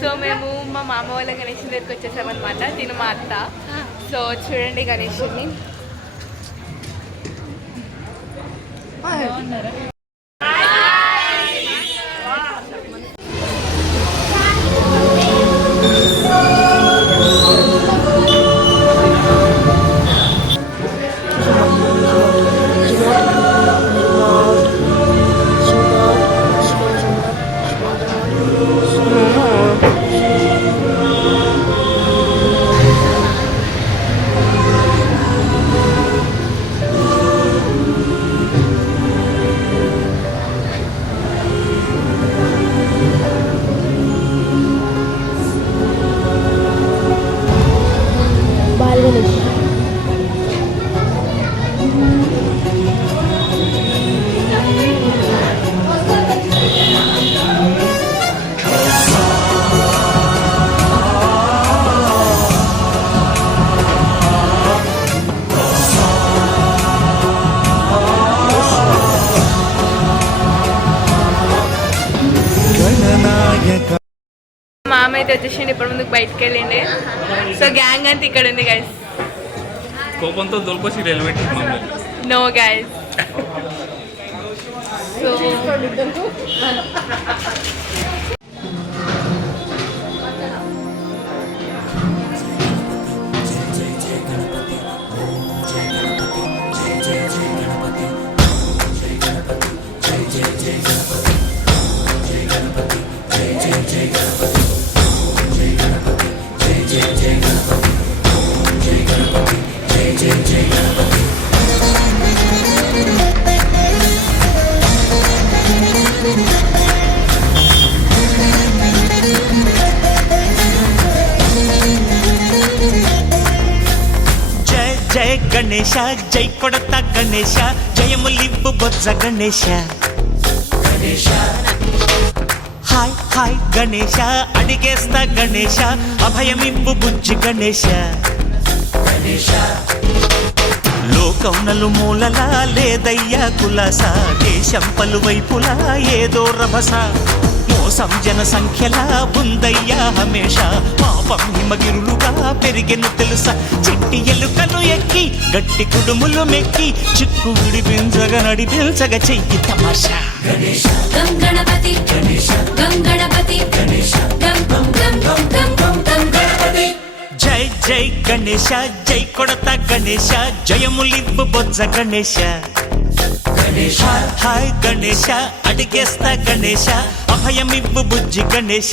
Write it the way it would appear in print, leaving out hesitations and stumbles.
So మేము మా మామ వాళ్ళ గణేష్ దగ్గరికి వచ్చేసామన్నమాట. తిను మా అత్త. సో చూడండి గణేషుని. మామ అయితే వచ్చేసిండి ఇప్పుడు ముందుకు బయటకు వెళ్ళిండే. సో గ్యాంగ్ అంతా ఇక్కడ ఉంది గైస్. కోపంతో దొరికొచ్చి హెల్మెట్ నో గైస్. సో జయ గణేశ జై కొడత గణేశ జయములివ్వు బొజ్జ గణేశ. హాయ్ హాయ్ గణేశ అడిగేస్తా గణేశ అభయమివ్వు బుజ్జి గణేశ. లోకం నలుమూలలా లేదయ్యా కులాస, దేశం పలువైపులా ఏదో రభస. మోసం జన సంఖ్యలా ఉందయ్యా హమేష, పాపం హిమగిరులుగా పెరిగెను తెలుసా. చిట్టి ఎలుకలు ఎక్కి గట్టి కుడుములు మెక్కి చిక్కు విడిపించగ నడిపించగ చెయ్యి తమాషా. గణపతి గణపతి జై జై గణేశ జై కొడత గణేశ జయములివ్వు బొజ్జ గణేశ. హాయ్ గణేశ అడిగేస్తా గణేశ అభయమివ్వు బుజ్జి గణేశ.